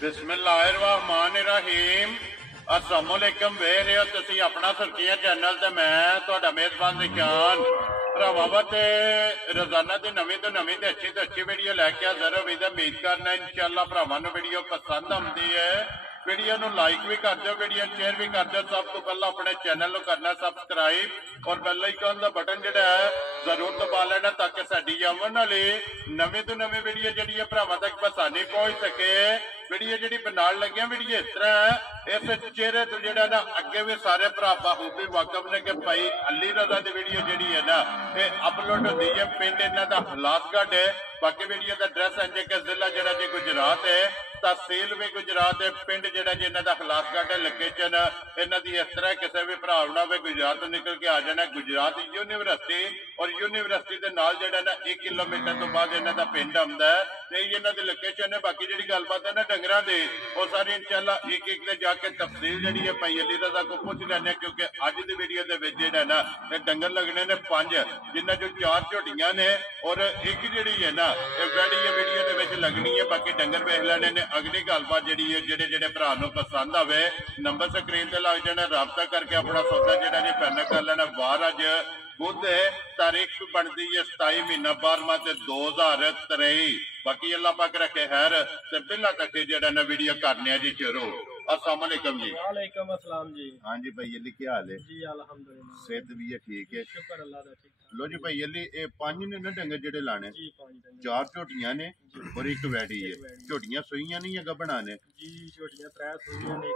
बिस्मिल्लाहिर्रहमानिर्रहीम। अस्सलाम वालेकुम। वेख रहे हो तुसीं अपना सुर्खियां चैनल ते मैं तुहाडा मेजबान रिशान भरावां ते रोजाना की नवीं तो नवीं ते अच्छी वीडियो लैके हाज़र हो। उम्मीद करना इंशाअल्लाह भरावां नूं वीडियो पसंद आउंदी है। वीडियो नूं लाइक भी कर दो, वीडियो शेयर भी कर दो। सब तो पहला अपने चैनल को करना सबसक्राइब और बेल आइकन का बटन जिहड़ा है जरूर दबा लेना ताकि साडी आवन वाली नवीं तो नवीं वीडियो जिहड़ी है भरावां तक आसानी पहुंच सके। वीडियो जी बनाने लगे वीडियो इस तरह है, इस चेहरे तो जो ना अगे भी सारे भरा बखूबी वाकफ ने कि भाई अली रजा की वीडियो जी है ना ये अपलोड होती है। पिंड इन्हों का हलासगढ़ है। बाकी वीडियो का एड्रैस है कि जिला जरा जी गुजरात है, तहसील भी गुजरात है, पिंड जरा जी इन्हों का हलासगढ़ है। लोकेशन इन्हों की इस तरह किसी भी भरा होना भी गुजरात तो निकल के आ जाना गुजरात यूनिवर्सिटी और यूनिवर्सिटी के नाल जरा ना 1 किलोमीटर तो बाद इन्हों का पिंड आता है। यही इन्हों की लोकेशन है। बाकी जी गलबात है ना डंगरां दी वो सारी इंशाअल्लाह एक एक जाके तफसील जी है भाई अली रजा को पूछ लेने, क्योंकि अज की वीडियो के ना डंगर लगने ने 5 जिन्हों जो 4 झोटियां ने और एक जी है ना वैडी वीडियो के लगनी है। बाकी डंगर वेख लेने ने। अगली गलबात जी है जेडे जेडे भरा पसंद आवे नंबर स्क्रीन से लग जाना, रबता करके अपना सौदा जरा जी फाइनल कर लेना। वार अज बुध है, तारीख बनती है 27 महीना 12वां 2023। बाकी अल्लाह पाक रखे खैर ते बिल्ला तक जेड़ा ना वीडियो करने जी शुरू। अस्सलाम वालेकुम जी। वालेकुम अस्सलाम जी। हाँ जी भाई अली क्या हाल है? जी अल्हम्दुलिल्लाह सेहत भी है ठीक है, शुक्र अल्लाह दा ठीक ठाक। लो जी भाई अली ये 5 ने ना डंगर जेडे लाने जी 5 डंगर 4 झोटियां ने और एक वैडी है। झोटियां सुईयां नहीं है गबना ने जी, छोटियां 3 सुइयां ने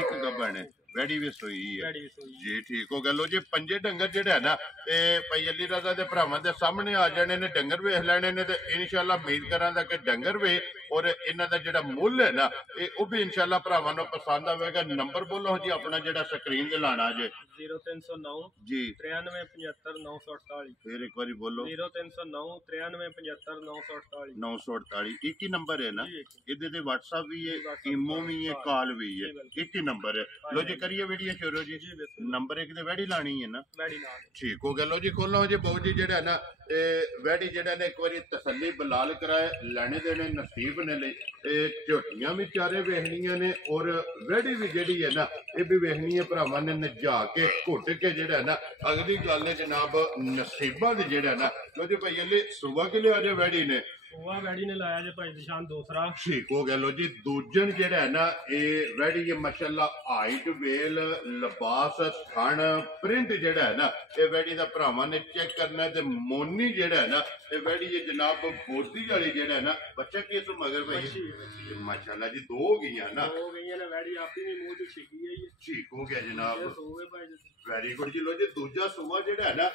एक गबन है, वैडी भी सुई है वैडी भी सुई जी। ठीक हो गया। लो जी 5 डंगर जेडे है ना ये भाई अली रजा दे भरावां दे सामने आ जाने ने, डंगर वेख लेने ने ते इंशाअल्लाह उम्मीद करांगा कि डंगर वे और इन्हां दा जेड़ा मुल है ना ये वो भी इंशाअल्लाह भरावां नूं पसंद आवेगा। नंबर बोलो जी अपना जेड़ा स्क्रीन ते लाना जे 0309 जी 93 75 948। फिर एक बारी बोलो 0309 93 75 948 948 एक ही नंबर है ना। जी, इधर दे व्हाट्सएप भी है, WhatsApp इमो भी है, कॉल भी है, एक ही नंबर है। लो जी जी करिए वीडियो शुरू जी। नंबर 1 ते वैडी लानी है ना। वैडी नाल ठीक हो गया। लो जी खोलो जी बहु जी जेड़ा ना वैडी जेड़ा ने एक बारी तसल्ली बलाल कराए लैने देने नसीब ने ले झोटियां भी चारे वेखनियां ने और वैडी भी जेड़ी है ना ये भी वेखनी है भरावां ने नजा के घुट के जेड़ा ना। अगली गल है जनाब नसीबा दी जेड़ा ना। लो जी भाई अली सुबह के लिए आ जाए वैडी ने ओवा वैडी ने लाया जे भाई निशान दूसरा। ठीक हो गया। लो जी दूजन जेड़ा है ना ये वैडी है माशाल्लाह हाइट वेल लिबास थन प्रिंट जेड़ा है ना ये वैडी दा भरावां ने चेक करना है। ते मोनी जेड़ा है ना ये वैडी है जनाब बोती वाली जेड़ा है ना बच्चा किस मगर भाई माशाल्लाह जी 2 हो गई ना। हो गई है ना वैडी आपी भी मुंह च छिकी है ये। ठीक हो गया जनाब, सोवे भाई वेरी गुड जी। लो जी दूजा सुबह जेड़ा है ना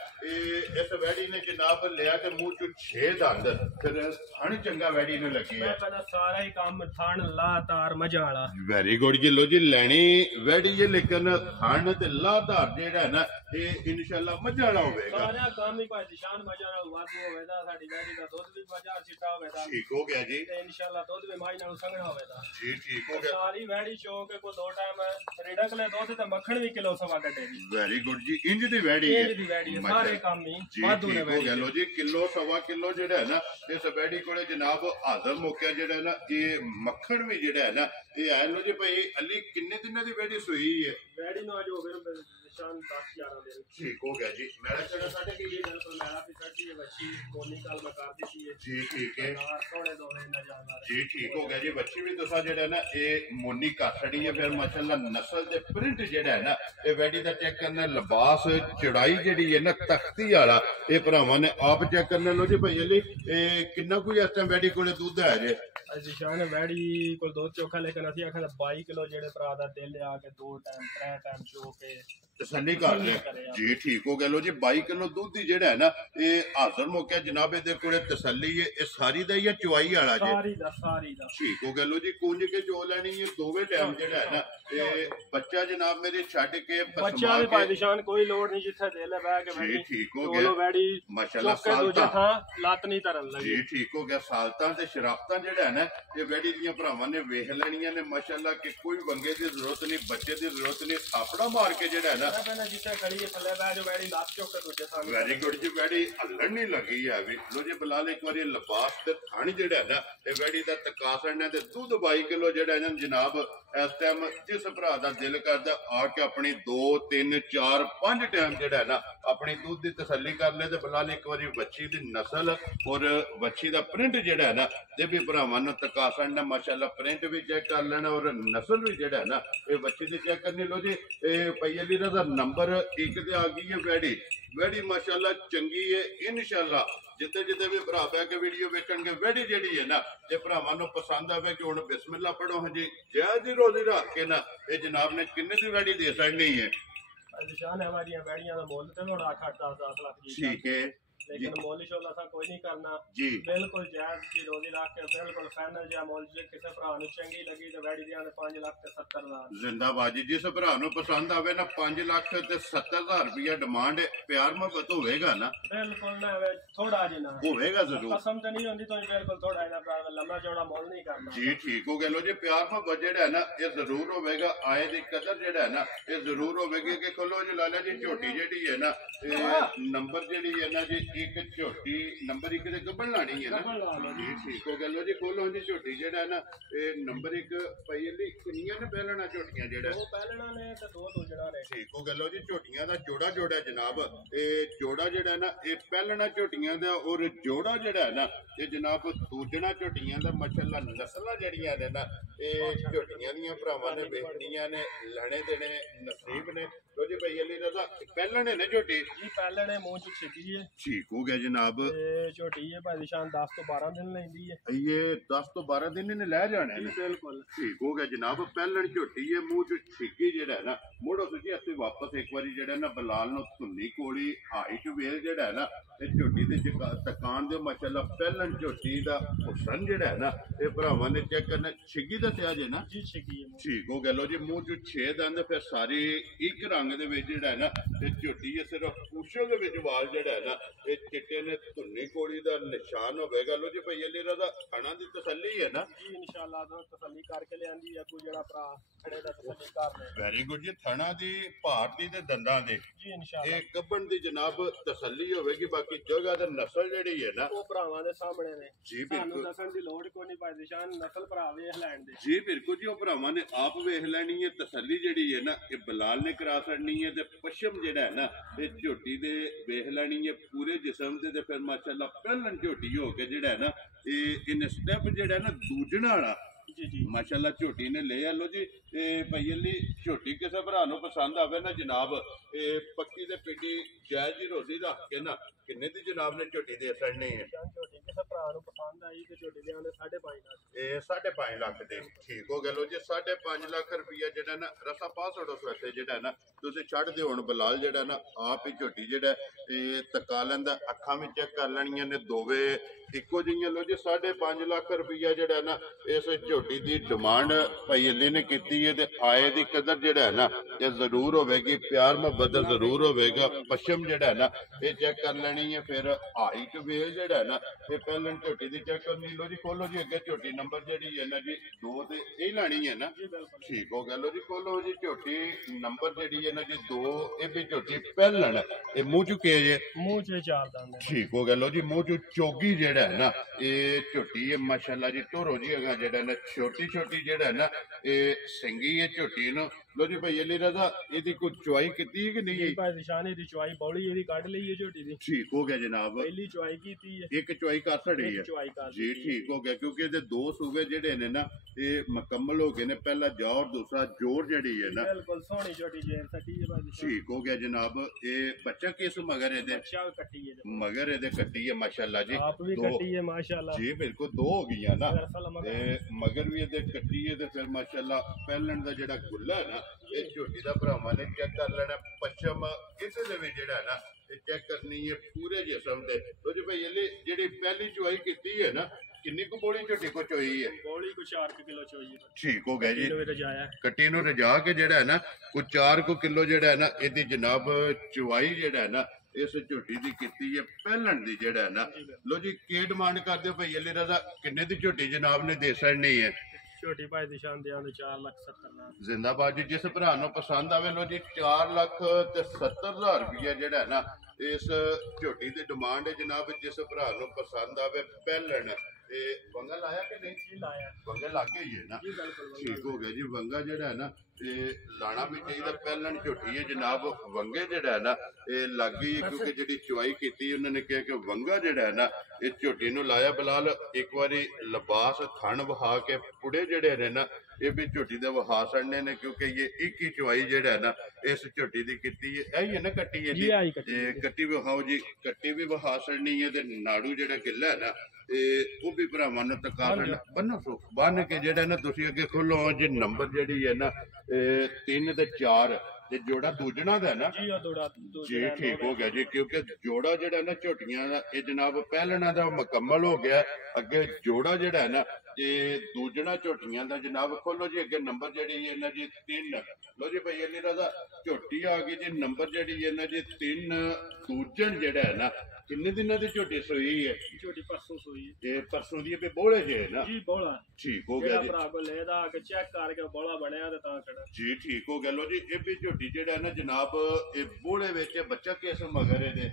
इस वैडी ने जनाब लिया ते मुंह च 6 दंद फिर थन चंगा वैडी ने लगी है। सारा ही काम थन लातार मजा वाला। वेरी गुड जी। लो जी लैनी वैडी है लेकिन थन ते लातार जेड़ा है ना ये इंशाल्लाह मजा वाला होवेगा। सारा काम ही भाई निशान मजा वाला वादू होवेगा। साडी वैडी दा दुध भी मजा छिटा होवेगा। ठीक हो गया जी। ते इंशाल्लाह दुध भी माई नाल संगना होवेगा जी। ठीक हो गया। सारी वैडी शौक है को 2 टाइम रिडक ले दुध ते मक्खन भी किलो सवा कटेगी। वेरी गुड जी। इंज दी वैडी है, इंज दी वैडी है सारे काम ही जी। वादू ने ठीक हो गया। लो जी किलो सवा किलो जेड़ा है ना इस वैडी कोले जनाब हाजर मौके जेड़ा है ना ये मक्खन भी जेड़ा है ना ये है। लो जी भाई अली किन्ने दिनों दी वैडी सुई है? वैडी नो जो होवे निशान 10 11 दिन। ठीक हो गया जी। मेरा चढ़ा साढ़े ये बिल्कुल मेरा भी सच्ची है बच्ची कोनी काल मकार दी है जी। ठीक है थोड़े दोड़े न जाना जी। ठीक हो गया जी। बच्ची भी तुसा जेड़ा ना ये मोनी कासड़ी है। फिर माशाल्लाह नस्ल दे प्रिंट जेड़ा है ना ये वैडी दा चेक करना, लिबास चढ़ाई जेड़ी है ना तख्ती वाला ये भरावां ने आप चेक करना। लो जी भाई अली किन्ना कोई इस टाइम वैडी कोले दुध है जे? निशान वैडी को 2 चोखा लेकिन असि आखा 22 किलो जेड़े भरा दा दिल आके 2 टाइम 3 टाइम चो के तसल्ली कर ले जी। ठीक हो गया। लो जी 22 किलो दूध ही जेड़ा है ना ये हाजर मौके जनाब दे कोले तसल्ली है। ये सारी दा या चुवाई वाला जे? सारी दा। ठीक हो गया। लो जी कुंज के चो लेनी है दोवे टाइम जेड़ा है ना ये बच्चा जनाब मेरे छड़ के बच्चा भी भाई निशान कोई लोड नहीं जिथे दिल है बैठ के जी। ठीक हो गया वैडी माशाल्लाह के दूजा था लात नहीं तरन लगी जी। ठीक हो गया। सालतां ते शराफतां जेड़ा है ना ये वैडी दियां भरावां ने वेख लेनियां ने माशाल्लाह कि कोई वंगे दी जरूरत नहीं, बच्चे दी जरूरत नहीं। थापड़ा मार के जेड़ा है ना ਪਹਿਲਾਂ ਜਿੱਥੇ ਖੜੀ ਹੈ ਥੱਲੇ ਬਹਿ ਜਾ ਬੈੜੀ ਲੱਤ ਚੁੱਕ ਕੇ ਦੂਜੇ ਥਾਂ ਵੈਰੀ ਗੁੱਡ ਜੀ ਵੈੜੀ ਹੱਲਣ ਨਹੀਂ ਲੱਗੀ ਹੈ ਵੀ ਲੋ ਜੀ ਬਲਾਲ ਇੱਕ ਵਾਰੀ ਲਿਬਾਸ ਤੇ ਥਣ ਜਿਹੜਾ ਹੈ ਨਾ ਇਹ ਵੈੜੀ ਦਾ ਤਕਾਸਣ ਹੈ ਤੇ ਦੁੱਧ 22 ਕਿਲੋ ਜਿਹੜਾ ਹੈ ਜਨਾਬ ਇਸ ਟਾਈਮ ਜਿਸ ਭਰਾ ਦਾ ਦਿਲ ਕਰਦਾ ਆ ਕੇ ਆਪਣੀ 2 3 4 5 ਟਾਈਮ ਜਿਹੜਾ ਹੈ ਨਾ ਆਪਣੀ ਦੁੱਧ ਦੀ ਤਸੱਲੀ ਕਰ ਲੈ ਤੇ ਬਲਾਲ ਇੱਕ ਵਾਰੀ ਵੱਛੀ ਦੀ ਨਸਲ ਔਰ ਵੱਛੀ ਦਾ ਪ੍ਰਿੰਟ ਜਿਹੜਾ ਹੈ ਨਾ ਤੇ ਵੀ ਭਰਾਵਾਂ ਨੂੰ ਤਕਾਸਣ ਦਾ ਮਾਸ਼ਾਅੱਲਾ ਪ੍ਰਿੰਟ ਵੀ ਚੈੱਕ ਕਰ ਲੈਣਾ ਔਰ ਨਸਲ ਵੀ ਜਿਹੜਾ ਹੈ ਨਾ ਇਹ ਵੱਛੀ ਦੀ ਚੈੱਕ ਕਰਨੀ ਲੋ ਜੀ ਇਹ ਪਈਲੀ ਦਾ ਨੰਬਰ 1 ਤੇ ਆ ਗਈ ਹੈ ਵੈੜੀ ਵੈੜੀ ਮਾਸ਼ਾਅੱਲਾ ਚੰਗੀ ਹੈ ਇਨਸ਼ਾਅੱਲਾ ਜਿੱਥੇ ਜਿੱਥੇ ਵੀ ਭਰਾ ਬੈ ਕੇ ਵੀਡੀਓ ਵੇਖਣਗੇ ਵੈੜੀ ਜਿਹੜੀ ਹੈ ਨਾ ਇਹ ਭਰਾਵਾਂ ਨੂੰ ਪਸੰਦ ਆਵੇ ਕਿ ਹੁਣ ਬਿਸਮਿਲ੍ਲਾ ਪੜੋ ਹਜੀ ਜੈ ਦੀ ਰੋਜ਼ੀ ਰੱਖ ਕੇ ਨਾ ਇਹ ਜਨਾਬ ਨੇ ਕਿੰਨੇ ਦੀ ਵੈੜੀ ਦੇ ਸਕਣੀ ਹੈ ਨਿਸ਼ਾਨ ਹੈ ਹਮਾਰੀਆਂ ਵੈੜੀਆਂ ਦਾ ਮੁੱਲ ਤੇ ਹੁਣ 8-10 ਲੱਖ ਜੀ ਠੀਕ है लेकिन मोल इंशाल्लाह सा कोई नहीं करना जी बिल्कुल जायज की रोजी रख के बिल्कुल फाइनल जा मोल जे किसी भरा नु चंगी लगी तो वैडी दियां 5,70,000 जिंदाबाद जी जिस भरा नु पसंद आवे ना 5,70,000 रुपया डिमांड प्यार मोहब्बत होवेगा ना बिल्कुल ना थोड़ा जिना होवेगा जरूर कसम तो नहीं होंदी तो बिल्कुल थोड़ा इना लंबा चौड़ा मोल नहीं करना जी ठीक हो गया लो जी प्यार मोहब्बत जेड़ा है ना ये जरूर होवेगा आए दी कदर जेड़ा है ना ये जरूर होवेगी कि खोलो जी लाला जी झोटी जेड़ी है ना नंबर जेड़ी है ना जी एक झोटी नंबर 1 ते गब्बन लानी है ना जी ठीक हो गया लो जी खोलो जी झोटी जेड़ा है ना ये नंबर 1 पहली किनियां ने पहलना झोटियां जेड़ा दो पहलना ने ते दो दूजड़ा ने ठीक हो गया लो जी झोटियां दा जोड़ा जोड़ा जनाब ये जोड़ा जेड़ा है ना ये पहलना झोटियां दा और जोड़ा जेड़ा है ना ये जनाब दूजड़ा झोटियां दा माशाअल्लाह नस्लां जेड़ियां ने ना ये झोटियां दियां भरावां ने बेचनियां ने लेने देने नसीब ने लो जी भाई अली रजा पहलने ने झोटी जी पहलने मुंह च छिकी है ठीक हो गया जनाब झोटी है भाई निशान 10 तो 12 दिन लेंदी है ये 10 तो 12 दिन ने ले जाने जी बिल्कुल ठीक हो गया जनाब पहलन झोटी है मुंह च छिकी जेड़ा है ना मुड़ो सुजी असि वापस एक बारी जेड़ा ना बलाल नु धुन्नी कोली हाइट वेल जेड़ा है ना ये झोटी दे तकान दे माशाअल्लाह पहलन झोटी दा हुसन जेड़ा है ना ये भरावां ने चेक करना छिकी दस्या जे ना जी छिकी है ठीक हो गया लो जी मुंह च 6 दंद फिर सारी एक रंग दे विच जेड़ा है ना ते झोटी है सिर्फ पूछल दे विच वाल जेड़ा है ना ये चिट्टे ने धुन्नी कोली दा निशान होवेगा लो जी भाई अली रजा खाना दी तसल्ली है ना जी इंशाल्लाह तो तसल्ली करके ले आंदी है कोई जेड़ा भरा खड़े दा तसल्ली कर ले वेरी गुड जी थणा दी भार दी ते दंदां दे जी इंशाल्लाह ਇਹ ਗੱਬਣ ਦੀ ਜਨਾਬ ਤਸੱਲੀ ਹੋਵੇਗੀ ਬਾਕੀ ਜਗ੍ਹਾ ਦਾ ਨਸਲ ਜਿਹੜੀ ਹੈ ਨਾ ਉਹ ਭਰਾਵਾਂ ਦੇ ਸਾਹਮਣੇ ਨੇ ਜੀ ਸਾਨੂੰ ਬਿਲਕੁਲ ਦੱਸਣ ਦੀ ਲੋੜ ਕੋਈ ਨਹੀਂ ਭਾਈ ਨਿਸ਼ਾਨ ਨਸਲ ਭਰਾ ਵੇਖ ਲੈਣ ਦੇ ਜੀ ਬਿਲਕੁਲ ਜੀ ਉਹ ਭਰਾਵਾਂ ਨੇ ਆਪ ਵੇਖ ਲੈਣੀ ਹੈ ਤਸੱਲੀ ਜਿਹੜੀ ਹੈ ਨਾ ਇਹ ਬਲਾਲ ਨੇ ਕਰਾ ਛੱਡਣੀ ਹੈ ਤੇ ਪਸ਼ਮ ਜਿਹੜਾ ਹੈ ਨਾ ਇਹ ਝੋਟੀ ਦੇ ਵੇਖ ਲੈਣੀ ਹੈ ਪੂਰੇ ਜਿਸਮ ਤੇ ਫਿਰ ਮਾਸ਼ਾਅੱਲਾ ਪਹਿਲਨ ਝੋਟੀ ਹੋ ਕੇ ਜਿਹੜਾ ਹੈ ਨਾ ਇਹ ਇਨ ਸਟੈਪ ਜਿਹੜਾ ਨਾ ਦੂਜਣਾ ਵਾਲਾ जी जी माशाल्लाह झोटी ने ले लो जी भाई अली झोटी किसी भरा नु पसंद आवे ना जनाब पक्की ते पिटी जायज ही रोजी रख के ना किन्ने दी जनाब ने झोटी दे छड़नी है झोटी किसी भरा नु पसंद आई ते झोटी दे आंदे 5.5 लाख ਇਹ 5.5 ਲੱਖ ਦੇ ਠੀਕ ਹੋ ਗਿਆ ਲੋ ਜੀ 5.5 ਲੱਖ ਰੁਪਇਆ ਜਿਹੜਾ ਨਾ ਰਸਾ ਪਾਸਵਰਡ ਉਸ ਵੈਸੇ ਜਿਹੜਾ ਨਾ ਤੁਸੀਂ ਛੱਡ ਦਿਓ ਹੁਣ ਬਲਾਲ ਜਿਹੜਾ ਨਾ ਆਪ ਹੀ ਝੋਟੀ ਜਿਹੜਾ ਇਹ ਤਕਾ ਲੈਂਦਾ ਅੱਖਾਂ ਵਿੱਚ ਚੈੱਕ ਕਰ ਲੈਣੀਆਂ ਨੇ ਦੋਵੇਂ ਇੱਕੋ ਜਿਹੀਆਂ ਲੋ ਜੀ 5.5 ਲੱਖ ਰੁਪਇਆ ਜਿਹੜਾ ਨਾ ਇਸ ਝੋਟੀ ਦੀ ਡਿਮਾਂਡ ਭਾਈ ਅਲੀ ਨੇ ਕੀਤੀ ਹੈ ਤੇ ਆਏ ਦੀ ਕਦਰ ਜਿਹੜਾ ਹੈ ਨਾ ਇਹ ਜ਼ਰੂਰ ਹੋਵੇਗੀ ਪਿਆਰ ਮੁਹੱਬਤ ਜ਼ਰੂਰ ਹੋਵੇਗਾ ਪਸ਼ਮ ਜਿਹੜਾ ਹੈ ਨਾ ਇਹ ਚੈੱਕ ਕਰ ਲੈਣੀ ਹੈ ਫਿਰ ਹਾਈਟ ਵੇਲ ਜਿਹੜਾ ਹੈ ਨਾ ਇਹ ਪਹਿਲਾਂ ਝੋਟੀ ਦੀ ਚੈੱਕ ਕਰਨੀ ਲੋ ਜੀ ਖੋਲੋ ਜੀ ਅੱਗੇ ਝੋਟੀ ਨੰਬਰ ਜਿਹੜੀ ਹੈ ਨਾ ਜੀ 2 ਤੇ ਇਹ ਲਾਣੀ ਹੈ ਨਾ ਠੀਕ ਹੋ ਗਿਆ ਲੋ ਜੀ ਖੋਲੋ ਜੀ ਝੋਟੀ ਨੰਬਰ ਜਿਹੜੀ ਹੈ ਨਾ ਜੀ 2 ਇਹ ਵੀ ਝੋਟੀ ਪਹਿਲਣ ਇਹ ਮੂੰਹ ਚੁੱਕੇ ਜੇ ਮੂੰਹ ਚ ਚਾਰ ਦੰਦ ਠੀਕ ਹੋ ਗਿਆ ਲੋ ਜੀ ਮੂੰਹ ਚ ਚੋਗੀ ਜਿਹੜਾ ਹੈ ਨਾ ਇਹ ਝੋਟੀ ਹੈ ਮਾਸ਼ਾਅੱਲਾ ਜੀ ਟੋਰੋ ਜੀ ਹੈਗਾ ਜਿਹੜਾ ਨਾ ਛੋਟੀ ਛੋਟੀ ਜਿਹੜਾ ਹੈ ਨਾ ਇਹ ਸਿੰਗੀ ਹੈ ਝੋਟੀ ਨੂੰ लो जी भाई अली रजा ਇਹਦੀ ਕੋਈ ਚੁਆਈ ਕੀਤੀ ਹੈ ਕਿ ਨਹੀਂ ਜੀ ਭਾਈ ਨਿਸ਼ਾਨ ਦੀ ਚੁਆਈ ਬੌਲੀ ਇਹਦੀ ਕੱਢ ਲਈ ਹੈ ਝੋਟੀ ਦੀ ਠੀਕ ਹੋ ਗਿਆ ਜਨਾਬ ਪਹਿਲੀ ਚੁਆਈ ਕੀਤੀ ਹੈ ਇੱਕ ਚੁਆਈ ਕਰ ਛੜੀ ਹੈ ਚੁਆਈ ਕਰ ਜੀ ਠੀਕ ਹੋ ਗਿਆ ਕਿਉਂਕਿ ਇਹਦੇ ਦੋ ਸੂਬੇ ਜਿਹੜੇ ਨੇ ਨਾ ਇਹ ਮੁਕੰਮਲ ਹੋ ਗਏ ਨੇ ਪਹਿਲਾ ਜੌਰ ਦੂਸਰਾ ਜੋਰ ਜਿਹੜੀ ਹੈ ਨਾ ਬਿਲਕੁਲ ਸੋਹਣੀ ਝੋਟੀ ਜੇਰ ਸੱਟੀ ਹੈ ਭਾਈ ਠੀਕ ਹੋ ਗਿਆ ਜਨਾਬ ਇਹ ਬੱਚਾ ਕਿਸ ਮਗਰ ਇਹਦੇ ਬੱਚਾ ਕੱਟੀ ਹੈ ਮਗਰ ਇਹਦੇ ਕੱਟੀ ਹੈ ਮਾਸ਼ਾਅੱਲਾ ਜੀ ਆਪ ਵੀ ਕੱਟੀ ਹੈ ਮਾਸ਼ਾਅੱਲਾ ਜੀ ਬਿਲਕੁਲ ਦੋ ਹੋ ਗਈਆਂ ਨਾ ਤੇ ਮਗਰ ਵੀ ਇਹਦੇ ਕੱਟੀ ਹੈ ਤੇ ਫਿਰ ਮਾਸ਼ਾਅੱਲਾ ਪਹਿਲਣ ਦਾ ਜਿਹੜਾ ਗੁੱਲਾ ਹੈ ਨਾ ਇਹ ਝੋਟੀ ਦਾ ਭਰਾਵਾਂ ਨੇ ਚੈੱਕ ਕਰ ਲੈਣਾ ਪੱਛਮ ਕਿਸੇ ਦੇ ਵੀ ਜਿਹੜਾ ਨਾ ਇਹ ਚੈੱਕ ਕਰਨੀ ਹੈ ਪੂਰੇ ਜਿਸਮ ਦੇ ਲੋ ਜੀ ਭਾਈ ਇਹ ਜਿਹੜੀ ਪਹਿਲੀ ਚੁਆਈ ਕੀਤੀ ਹੈ ਨਾ ਕਿੰਨੀ ਕੁ ਬੋਲੀ ਝੋਟੀ ਕੋ ਚੋਈ ਹੈ ਬੋਲੀ ਕੋ 4 ਕਿਲੋ ਚੋਈ ਹੈ ਠੀਕ ਹੋ ਗਿਆ ਜੀ ਰਜਾਇਆ ਕੱਟੀ ਨੂੰ ਰਜਾ ਕੇ ਜਿਹੜਾ ਹੈ ਨਾ ਕੋ 4 ਕਿਲੋ ਜਿਹੜਾ ਹੈ ਨਾ ਇਹਦੀ ਜਨਾਬ ਚੁਆਈ ਜਿਹੜਾ ਹੈ ਨਾ ਇਸ ਝੋਟੀ ਦੀ ਕੀਤੀ ਹੈ ਪਹਿਲਣ ਦੀ ਜਿਹੜਾ ਹੈ ਨਾ ਲੋ ਜੀ ਕੀ ਡਿਮਾਂਡ ਕਰਦੇ ਹੋ ਭਾਈ ਅਲੀ ਰਜ਼ਾ ਕਿੰਨੇ ਦੀ ਝੋਟੀ ਜਨਾਬ ਨੇ ਦੇ ਛੜਨੀ ਹੈ ਝੋਟੀ ਭਾਈ ਦੀ ਸ਼ਾਨ ਦੇ ਆਂਦੇ 4,70,000 ਜ਼ਿੰਦਾਬਾਦ ਜੀ। ਜਿਸ ਭਰਾ ਨੂੰ ਪਸੰਦ ਆਵੇ ਲੋ ਜੀ 4,70,000 ਰੁਪਇਆ ਜਿਹੜਾ ਨਾ ਇਸ ਝੋਟੀ ਦੀ ਡਿਮਾਂਡ ਹੈ ਜਨਾਬ। ਜਿਸ ਭਰਾ ਨੂੰ ਪਸੰਦ ਆਵੇ ਪਹਿਲਣ ਤੇ ਵੰਗਾ ਲਾਇਆ ਕਿ ਨਹੀਂ ਜੀ ਲਾਇਆ ਵੰਗਾ ਲੱਗੇ ਹੀ ਹੈ ਨਾ। ਜੀ ਬਿਲਕੁਲ ਠੀਕ ਹੋ ਗਿਆ ਜੀ। ਵੰਗਾ ਜਿਹੜਾ ਹੈ ਨਾ ਇਹ ਲਾਣਾ ਵੀ ਚਾਹੀਦਾ। ਪਹਿਲਣ ਝੋਟੀ ਹੈ ਜਨਾਬ। ਵੰਗੇ ਜਿਹੜਾ ਹੈ ਨਾ ਇਹ ਲੱਗੀ ਕਿਉਂਕਿ ਜਿਹੜੀ ਚੁਆਈ ਕੀਤੀ ਉਹਨਾਂ ਨੇ ਕਿਹਾ ਕਿ ਵੰਗਾ ਜਿਹੜਾ ਹੈ ਨਾ ਇਹ ਝੋਟੀ ਨੂੰ ਲਾਇਆ। ਬਲਾਲ ਇੱਕ ਵਾਰੀ ਲਿਬਾਸ ਥਣ ਵਹਾ ਕੇ ਪੁੜੇ ਜਿਹੜੇ ਨੇ ਨਾ ਇਹ ਵੀ ਝੋਟੀ ਦੇ ਵਹਾ ਛੱਡਨੇ ਨੇ ਕਿਉਂਕਿ ਇਹ ਇੱਕ ਹੀ ਚੁਆਈ ਜਿਹੜਾ ਹੈ ਨਾ ਇਸ ਝੋਟੀ ਦੀ ਕੀਤੀ ਹੈ। ਇਹੀ ਹੈ ਨਾ ਕੱਟੀ ਹੈ ਜੀ। ਤੇ ਕੱਟੀ ਵਿਖਾਓ ਜੀ। ਕੱਟੀ ਵੀ ਵਹਾ ਛੱਡਣੀ ਹੈ ਤੇ ਨਾੜੂ ਜਿਹੜਾ ਕਿੱਲਾ ਹੈ ਨਾ ਉਹ ਵੀ ਭਰਾਵਾਂ ਨੂੰ ਤਕਾ ਬੰਨੋ ਸੋ ਬੰਨ ਕੇ ਜਿਹੜਾ ਨਾ ਤੁਸੀਂ ਅੱਗੇ ਖੋਲੋ ਜੀ। ਨੰਬਰ ਜਿਹੜੀ ਹੈ ਨਾ 3 ਤੇ 4 ਤੇ ਜੋੜਾ ਦੂਜਣਾ ਦਾ ਨਾ ਜੀ। ਉਹ ਦੋੜਾ ਜੀ ਠੀਕ ਹੋ ਗਿਆ ਜੀ ਕਿਉਂਕਿ ਜੋੜਾ ਜਿਹੜਾ ਨਾ ਝੋਟੀਆਂ ਦਾ ਇਹ ਜਨਾਬ ਪਹਿਲਣਾ ਦਾ ਮੁਕੰਮਲ ਹੋ ਗਿਆ। ਅੱਗੇ ਜੋੜਾ ਜਿਹੜਾ ਹੈ ਨਾ ਤੇ ਦੂਜਣਾ ਝੋਟੀਆਂ ਦਾ ਜਨਾਬ ਖੋਲੋ ਜੀ। ਅੱਗੇ ਨੰਬਰ ਜਿਹੜੀ ਹੈ ਨਾ ਜੀ 3 ਲੋ ਜੀ ਭਈ ਅਲੀ ਰਜ਼ਾ ਝੋਟੀ ਆ ਗਈ ਜੀ। ਨੰਬਰ ਜਿਹੜੀ ਹੈ ਨਾ ਜੀ 3 ਦੂਜਣ ਜਿਹੜਾ ਹੈ ਨਾ ਕਿੰਨੇ ਦਿਨਾਂ ਦੀ ਝੋਟੀ ਸੋਈ ਹੈ? ਝੋਟੀ ਪਰਸੋਂ ਸੋਈ ਹੈ। ਤੇ ਪਰਸੋਂ ਦੀ ਬੋਲੇ ਜੇ ਨਾ ਜੀ ਬੋਲਾ ਠੀਕ ਹੋ ਗਿਆ ਜੀ। ਭਰਾ ਕੋ ਲੈਦਾ ਆ ਕੇ ਚੈੱਕ ਕਰਕੇ ਬੋਲਾ ਬਣਿਆ ਤੇ ਤਾਂ ਖੜਾ ਜੀ ਠੀਕ ਹੋ ਗਿਆ। ਲੋ ਜੀ ਇਹ ਵੀ ਝੋਟੀ ਜਿਹੜਾ ਨਾ ਜਨਾਬ ਇਹ ਬੋਲੇ ਵਿੱਚ ਬੱਚਾ ਕਿਸ ਮਗਰ ਇਹਦੇ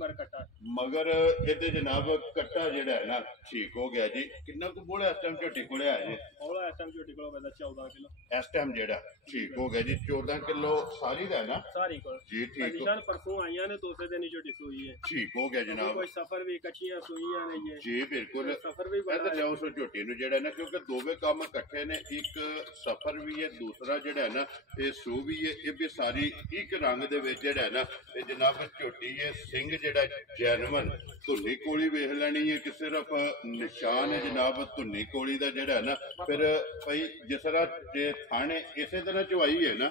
ਮਰ ਕੱਟਾ ਮਗਰ ਇਹਦੇ ਜਨਾਬ ਕੱਟਾ ਜਿਹੜਾ ਹੈ ਨਾ ਠੀਕ ਹੋ ਗਿਆ ਜੀ। ਕਿੰਨਾ ਕੁ ਬੋਲਾ ਇਸ ਟਾਈਮ ਝੋਟੀ ਕੋਲੇ ਆ ਜੀ? ਬੋਲਾ ਇਸ ਟਾਈਮ ਝੋਟੀ ਕੋਲ ਪੈਂਦਾ 14 ਕਿਲੋ ਇਸ ਟਾਈਮ ਜਿਹੜਾ ਠੀਕ ਹੋ ਗਿਆ ਜੀ। 14 ਕਿਲੋ ਸਾਰੀ ਦਾ ਹੈ ਨਾ ਸਾਰੀ ਕੋਲ ਜੀ ਠੀਕ ਨਿਸ਼ਾਨ ਪਰਸੋਂ ਆਈਆਂ ਨੇ ਦੂਸਰੇ ਦਿਨ ਹੀ ਝੋਟੀ ਸੋਈ ਹੈ। ਠੀਕ ਹੋ ਗਿਆ ਜਨਾਬ। ਕੋਈ ਸਫਰ ਵੀ ਕੱਚੀਆਂ ਸੋਈਆਂ ਨੇ ਜੀ ਬਿਲਕੁਲ। ਸਫਰ ਵੀ ਇਹਦੇ ਲਿਆਓ ਸੋ ਝੋਟੀ ਨੂੰ ਜਿਹੜਾ ਨਾ ਕਿਉਂਕਿ ਦੋਵੇਂ ਕੰਮ ਇਕੱਠੇ ਨੇ। ਇੱਕ ਸਫਰ ਵੀ ਹੈ ਦੂਸਰਾ ਜਿਹੜਾ ਹੈ ਨਾ ਇਹ ਸੂ ਵੀ ਹੈ। ਇਹ ਵੀ ਸਾਰੀ ਇੱਕ ਰੰਗ ਦੇ ਵਿੱਚ ਜਿਹੜਾ ਹੈ ਨਾ ਇਹ ਜਨਾਬ ਝੋਟੀ ਹੈ। ਸਿੰਘ ਜਿਹੜਾ ਜੈਨਵਨ ਧੁੰਨੀ ਕੋਲੀ ਵੇਖ ਲੈਣੀ ਹੈ ਕਿ ਸਿਰਫ ਨਿਸ਼ਾਨ ਹੈ ਜਨਾਬ ਧੁੰਨੀ ਕੋਲੀ ਦਾ ਜਿਹੜਾ ਹੈ ਨਾ। ਫਿਰ ਭਾਈ ਜਿਸ ਤਰ੍ਹਾਂ ਜੇ ਥਾਣੇ ਇਸੇ ਤਰ੍ਹਾਂ ਚਵਾਈ ਹੈ ਨਾ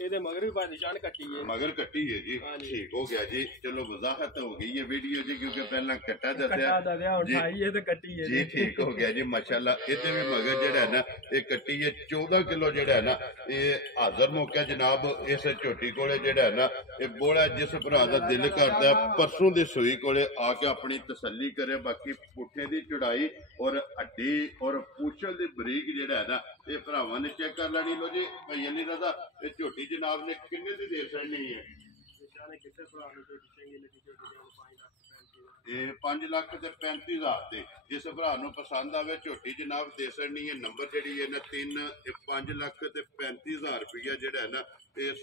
ਇਹਦੇ ਮਗਰ ਵੀ ਨਿਸ਼ਾਨ ਕੱਟੀ ਹੈ। ਮਗਰ ਕੱਟੀ ਹੈ ਜੀ ਠੀਕ ਹੋ ਗਿਆ ਜੀ। ਚਲੋ ਵਜ਼ਾਹਤ ਹੋ ਗਈ ਹੈ ਵੀਡੀਓ ਜੀ ਕਿਉਂਕਿ ਪਹਿਲਾਂ ਕੱਟਾ ਦੱਸਿਆ ਉਠਾਈ ਹੈ ਤੇ ਕੱਟੀ ਹੈ ਜੀ ਠੀਕ ਹੋ ਗਿਆ ਜੀ ਮਾਸ਼ਾਅੱਲਾ। ਇਹਦੇ ਵੀ ਮਗਰ ਜਿਹੜਾ ਹੈ ਨਾ ਇਹ ਕੱਟੀ ਹੈ 14 ਕਿਲੋ ਜਿਹੜਾ ਹੈ ਨਾ ਇਹ ਹਾਜ਼ਰ ਮੌਕਾ ਜਨਾਬ ਇਸ ਝੋਟੀ ਕੋਲੇ ਜਿਹੜਾ ਹੈ ਨਾ ਇਹ ਬੋਲਾ। ਜਿਸ ਭਰਾ ਦਾ ਦਿਲ ਕਰਦਾ ਪਰਸੋਂ ਦੀ ਸੂਈ ਕੋਲੇ ਆ ਕੇ ਆਪਣੀ ਤਸੱਲੀ ਕਰੇ। ਬਾਕੀ ਪੁੱਠੇ ਦੀ ਚੜਾਈ ਔਰ ਹੱਡੀ ਔਰ ਪੂਛਲ ਦੀ ਬਰੀਕ ਜਿਹੜਾ ਹੈ ਨਾ ਇਹ ਭਰਾਵਾਂ ਨੇ ਚੈੱਕ ਕਰ ਲੈਣੀ। ਲੋ ਜੀ ਭਈ ਅਲੀ ਰਜ਼ਾ ਇਹ ਝੋਟੀ ਜਨਾਬ ਨੇ ਕਿੰਨੇ ਦੀ ਦੇ ਛੱਡਣੀ ਹੈ? ਕਿਸੇ ਭਰਾ ਨੂੰ ਝੋਟੀ ਚੰਗੀ ਲੱਗੀ ਝੋਟੀ ਇਹ 5,35,000 ਤੇ ਜਿਸ ਭਰਾ ਨੂੰ ਪਸੰਦ ਆਵੇ ਝੋਟੀ ਜਨਾਬ ਦੇ ਛੱਡਣੀ ਹੈ। ਨੰਬਰ ਜਿਹੜੀ ਹੈ ਨਾ 3 ਇਹ 5,35,000 ਰੁਪਇਆ ਜਿਹੜਾ ਹੈ ਨਾ ਇਸ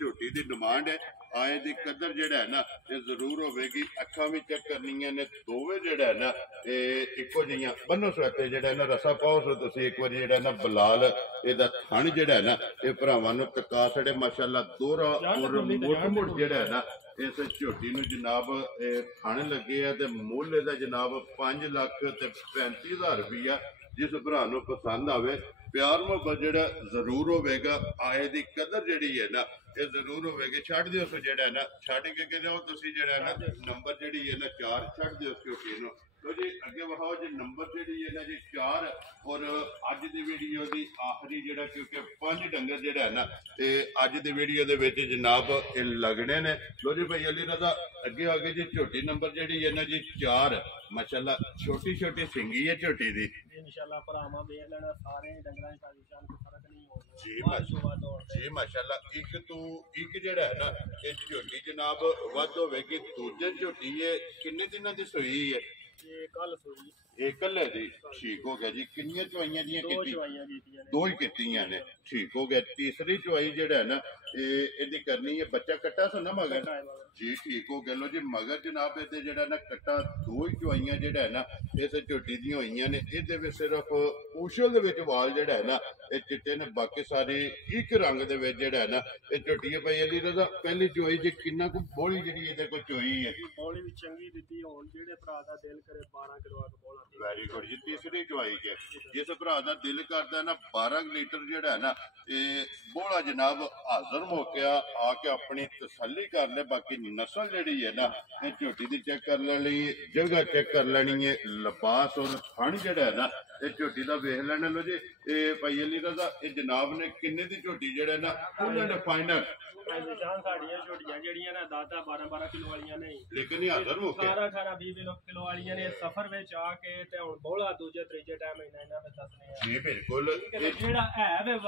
ਝੋਟੀ ਦੀ ਡਿਮਾਂਡ ਹੈ। ਆਏ ਦੀ ਕਦਰ ਜਿਹੜਾ ਹੈ ਨਾ ਇਹ ਜ਼ਰੂਰ ਹੋਵੇਗੀ। ਅੱਖਾਂ ਵੀ ਚੈੱਕ ਕਰਨੀਆਂ ਨੇ ਦੋਵੇਂ ਜਿਹੜਾ ਹੈ ਨਾ ਇਹ ਇੱਕੋ ਜਿਹੀਆਂ। ਬੰਨੋ ਸਵੈਤੇ ਜਿਹੜਾ ਨਾ ਰਸਾ ਪਾਓ ਸੋ ਤੁਸੀਂ ਇੱਕ ਵਾਰੀ ਜਿਹੜਾ ਨਾ ਬਲਾਲ ਇਹਦਾ ਥਣ ਜਿਹੜਾ ਹੈ ਨਾ ਇਹ ਭਰਾਵਾਂ ਨੂੰ ਤਕਾ ਛੜੇ ਮਾਸ਼ਾਅੱਲਾ। ਦੋਹਰਾ ਔਰ ਮੁੱਢ ਜਿਹੜਾ ਹੈ ਨਾ ਇਸ ਝੋਟੀ ਨੂੰ ਜਨਾਬ ਇਹ ਥਣ ਲੱਗੇ ਆ ਤੇ ਮੁੱਲ ਇਹਦਾ ਜਨਾਬ 5,35,000 ਰੁਪਇਆ। ਜਿਸ ਭਰਾ ਨੂੰ ਪਸੰਦ ਆਵੇ ਪਿਆਰ ਮੁਹੱਬਤ ਜਿਹੜਾ ਜ਼ਰੂਰ ਹੋਵੇਗਾ। ਆਏ ਦੀ ਕਦਰ ਜਿਹੜੀ ਹੈ ਨਾ ਇਹ ਜ਼ਰੂਰ ਹੋਵੇਗੀ। ਛੱਡ ਦਿਓ ਸੋ ਜਿਹੜਾ ਨਾ ਛੱਡ ਕੇ ਕਹਿੰਦੇ ਤੁਸੀਂ ਜਿਹੜਾ ਨਾ ਨੰਬਰ ਜਿਹੜੀ ਹੈ ਨਾ 4 ਛੱਡ ਦਿਓ ਝੋਟੀ ਨੂੰ। ਲੋ ਜੀ ਅੱਗੇ ਵਿਖਾਓ ਜੀ ਨੰਬਰ ਜਿਹੜੀ ਹੈ ਨਾ ਜੀ 4 ਔਰ ਅੱਜ ਦੀ ਵੀਡੀਓ ਦੀ ਆਖਰੀ ਜਿਹੜਾ ਕਿਉਂਕਿ 5 ਡੰਗਰ ਜਿਹੜਾ ਹੈ ਨਾ ਇਹ ਅੱਜ ਦੀ ਵੀਡੀਓ ਦੇ ਵਿੱਚ ਜਨਾਬ ਇਹ ਲੱਗਣੇ ਨੇ। ਲੋ ਜੀ ਭਾਈ ਅਲੀ ਰਜ਼ਾ ਅੱਗੇ ਆ ਗਏ ਜੀ ਝੋਟੀ ਨੰਬਰ ਜਿਹੜੀ ਹੈ ਨਾ ਜੀ 4 ਮਾਸ਼ਾਅੱਲਾ ਛੋਟੀ ਛੋਟੀ ਸਿੰਗੀ ਹੈ ਝੋਟੀ ਦੀ। ਇਨਸ਼ਾਅੱਲਾ ਭਰਾਵਾਂ ਵੇਖ ਲੈਣਾ ਸਾਰੇ ਡੰਗਰਾਂ ਦਾ ਨਿਸ਼ਾਨ ਕੋਈ ਫਰਕ ਨਹੀਂ ਹੋਊਗਾ ਜੀ ਮਾਸ਼ਾਅੱਲਾ। ਇੱਕ ਤੋਂ ਇੱਕ ਜਿਹੜਾ ਹੈ ਨਾ ਇਹ ਝੋਟੀ ਜਨਾਬ ਵੱਧ ਹੋਵੇਗੀ। ਦੂਜੇ ਝੋਟੀ ਹੈ ਕਿੰਨੇ ਦਿਨਾਂ ਦੀ ਸੋਈ ਹੈ? ਇਹ ਕੱਲ ਸੋਈ ਇਹ ਕੱਲੇ ਦੀ ਠੀਕ ਹੋ ਗਿਆ ਜੀ। ਕਿੰਨੀਆਂ ਚਵਾਈਆਂ ਦੀਆਂ ਕੀਤੀਆਂ? 2 ਹੀ ਕੀਤੀਆਂ ਨੇ ਠੀਕ ਹੋ ਗਿਆ। ਤੀਸਰੀ ਚਵਾਈ ਜਿਹੜਾ ਹੈ ਨਾ ਇਹ ਇਹਦੀ ਕਰਨੀ ਹੈ ਬੱਚਾ ਕੱਟਾ ਸੋ ਨਾ ਮਗਰ ਜੀ ਠੀਕ ਹੋ ਗਿਆ। ਲੋ ਜੀ ਮਗਰ ਜਨਾਬ ਇਹਦੇ ਜਿਹੜਾ ਨਾ ਕੱਟਾ 2 ਹੀ ਚਵਾਈਆਂ ਜਿਹੜਾ ਹੈ ਨਾ ਇਸ ਝੋਟੀ ਦੀਆਂ ਹੋਈਆਂ ਨੇ। ਇਹਦੇ ਵਿੱਚ ਸਿਰਫ ਪੂਛਲ ਦੇ ਵਿੱਚ ਵਾਲ ਜਿਹੜਾ ਹੈ ਨਾ ਇਹ ਚਿੱਟੇ ਨੇ। ਬਾਕੀ ਸਾਰੇ ਇੱਕ ਰੰਗ ਦੇ ਵਿੱਚ ਜਿਹੜਾ ਹੈ ਨਾ ਇਹ ਝੋਟੀ ਹੈ ਭਾਈ ਅਲੀ ਰਜ਼ਾ। ਪਹਿਲੀ ਚੋਈ ਜੇ ਕਿੰਨਾ ਕੁ ਬੋਲੀ ਜਿਹੜੀ ਇਹਦੇ ਕੋਲ ਚੋਈ ਹੈ? ਬੋਲੀ ਵੀ ਚੰਗੀ ਦਿੱਤੀ ਹੋਣ ਜਿਹੜੇ ਭਰਾ ਦਾ ਦਿਲ ਕਰੇ 12 ਕਿਲੋ ਆ ਬੋਲਾ। ਵੈਰੀ ਗੁੱਡ ਜੀ। ਤੀਸਰੀ ਚਵਾਈ ਹੈ ਜਿਸ ਭਰਾ ਦਾ ਦਿਲ ਕਰਦਾ ਨਾ 12 ਲੀਟਰ ਜਿਹੜਾ ਹੈ ਨਾ ਇਹ ਬੋਲਾ ਜਨਾਬ ਹਾਜ਼ਰ ਮੌਕਿਆ ਆ ਕੇ ਆਪਣੀ ਤਸੱਲੀ ਕਰ ਲੈ। ਬਾਕੀ ਨਸਲ ਜਿਹੜੀ ਹੈ ਨਾ ਇਹ ਝੋਟੀ ਦੀ ਚੈੱਕ ਕਰ ਲੈਣੀ ਜਗ੍ਹਾ ਚੈੱਕ ਕਰ ਲੈਣੀ ਹੈ। ਲਿਬਾਸ ਔਰ ਥਣ ਜਿਹੜਾ ਹੈ ਨਾ ਇਹ ਝੋਟੀ ਦਾ ਵੇਖ ਲੈਣਾ। ਲੋ ਜੀ ਇਹ ਭਾਈ ਅਲੀ ਰਜ਼ਾ ਇਹ ਜਨਾਬ ਨੇ ਕਿੰਨੇ ਦੀ ਝੋਟੀ ਜਿਹੜਾ ਨਾ ਉਹਨਾਂ ਨੇ ਫਾਈਨਲ ਨਿਸ਼ਾਨ ਸਾਡੀਆਂ ਝੋਟੀਆਂ ਜਿਹੜੀਆਂ ਨਾ 10-12 ਕਿਲੋ ਵਾਲੀਆਂ ਨਹੀਂ ਲੇਕਿਨ ਇਹ ਹਾਜ਼ਰ ਮੌਕੇ 18-20 ਕਿਲੋ ਵਾਲੀਆਂ ਨੇ। ਸਫਰ ਵਿੱਚ ਆ ਕੇ ਇਹ ਤੇ ਹੁਣ ਬੋਲਾ ਦੂਜੇ ਤੀਜੇ ਟਾਈਮ ਇਹਨਾਂ ਦੇ ਦੱਸਣੇ ਆ ਜੀ ਬਿਲਕੁਲ ਜਿਹੜਾ ਹੈ ਵੇ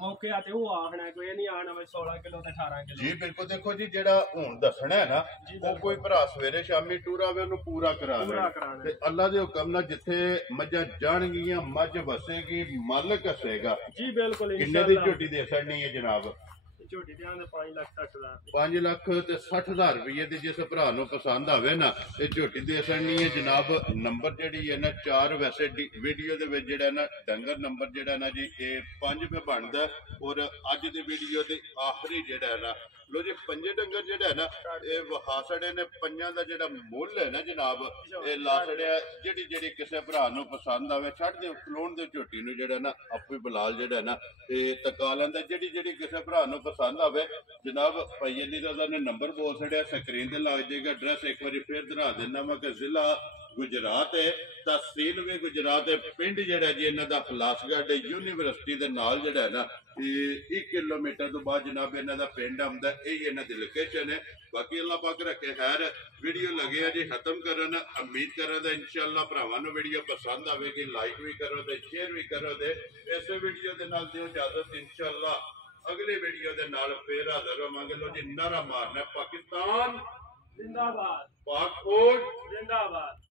ਮੌਕੇ ਆ ਤੇ ਉਹ ਆਖਣਾ ਕੋਈ ਨਹੀਂ ਆਣਾ ਵੇ 16 ਕਿਲੋ ਤੇ 18 ਕਿਲੋ ਜੀ ਬਿਲਕੁਲ ਦੇਖੋ ਜੀ ਜਿਹੜਾ ਹੁਣ ਦੱਸਣਾ ਹੈ ਨਾ ਉਹ ਕੋਈ ਭਰਾ ਸਵੇਰੇ ਸ਼ਾਮੀ ਟੂਰ ਆਵੇ ਉਹਨੂੰ ਪੂਰਾ ਕਰਾ ਦੇ ਤੇ ਅੱਲਾ ਦੇ ਹੁਕਮ ਨਾਲ ਜਿੱਥੇ ਮੱਝਾਂ ਜਾਣਗੀਆਂ ਮੱਝ ਵਸੇਗੀ ਮਾਲਕ ਹਸੇਗਾ ਜੀ ਬਿਲਕੁਲ ਕਿੰਨੇ ਦੀ ਝੋਟੀ ਦੇ ਛੱਡਣੀ ਹੈ ਜਨਾਬ ਝੋਟੀ ਦੇ ਆਂਦੇ 5,60,000 5 ਲੱਖ ਤੇ 60,000 ਰੁਪਏ ਦੀ ਜਿਸ ਭਰਾ ਨੂੰ ਪਸੰਦ ਆਵੇ ਨਾ ਤੇ ਝੋਟੀ ਦੇ ਛੱਡਣੀ ਹੈ ਜਨਾਬ ਨੰਬਰ ਜਿਹੜੀ ਹੈ ਨਾ 4 ਵੈਸੇ ਵੀਡੀਓ ਦੇ ਵਿੱਚ ਜਿਹੜਾ ਨਾ ਡੰਗਰ ਨੰਬਰ ਜਿਹੜਾ ਨਾ ਜੀ ਇਹ 5 पे ਬਣਦਾ ਔਰ ਅੱਜ ਦੀ ਵੀਡੀਓ ਦੇ ਆਖਰੀ ਜਿਹੜਾ ਨਾ ਲੋ ਜੀ ਪੰਜੇ ਡੰਗਰ ਜਿਹੜਾ ਹੈ ਨਾ ਇਹ ਵਹਾਸੜੇ ਨੇ ਪੰਜਾਂ ਦਾ ਜਿਹੜਾ ਮੁੱਲ ਹੈ ਨਾ ਜਨਾਬ ਇਹ ਲਾ ਛੜਿਆ ਜਿਹੜੀ ਕਿਸੇ ਭਰਾ ਨੂੰ ਪਸੰਦ ਆਵੇ ਛੱਡ ਦੇ ਖਲੋਣ ਦੇ ਝੋਟੀ ਨੂੰ ਜਿਹੜਾ ਨਾ ਆਪੇ ਬਲਾਲ ਜਿਹੜਾ ਨਾ ਇਹ ਤਕਾ ਲੈਂਦਾ ਜਿਹੜੀ ਕਿਸੇ ਭਰਾ ਨੂੰ ਪਸੰਦ ਆਵੇ ਜਨਾਬ ਭਾਈ ਅਲੀ ਰਜ਼ਾ ਨੇ ਨੰਬਰ ਬੋਲ ਛੜਿਆ ਸਕਰੀਨ ਤੇ ਲੱਗ ਜਾਏਗਾ ਐਡਰੈਸ ਇੱਕ ਵਾਰੀ ਫੇਰ ਦਿਖਾ ਦਿੰਦਾ ਮੈਂ ਕਿ ਜ਼ਿਲ੍ਹਾ गुजरात है तहसील भी गुजरात है पिंड जेड़ा जी इन्हां दा फलासगढ़ यूनिवर्सिटी दे नाल जेड़ा है ना 1 किलोमीटर तो बाद जनाब इन्हां दा पिंड आंदा यही इन्हां दी लोकेशन है बाकी अल्लाह पाक रखे खैर वीडियो लगे जी खत्म करन उम्मीद करा दा इंशाअल्लाह भरावां नूं वीडियो पसंद आवेगी लाइक भी करो ते शेयर भी करो ते इस वीडियो दे नाल दिओ इजाजत इंशाअल्लाह अगली वीडियो दे नाल फिर हाजिर होवांगे लो जी नारा मारना पाकिस्तान जिंदाबाद पाक फौज जिंदाबाद